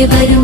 Geri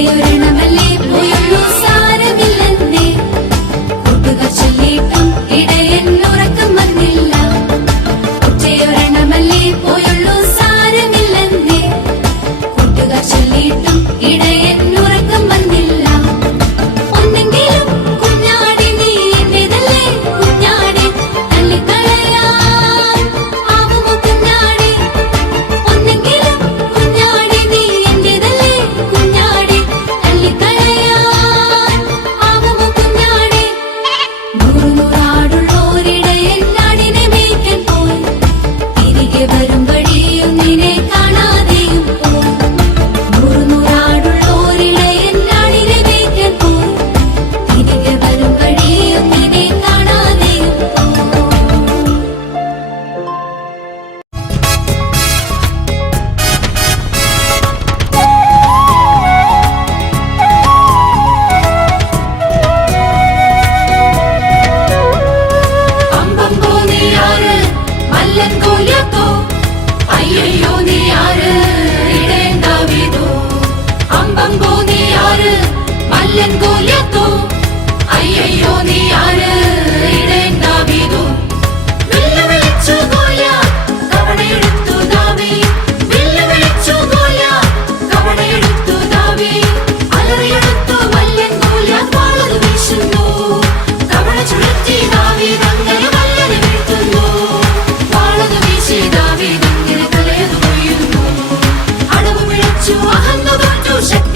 beauty. you. are another to shake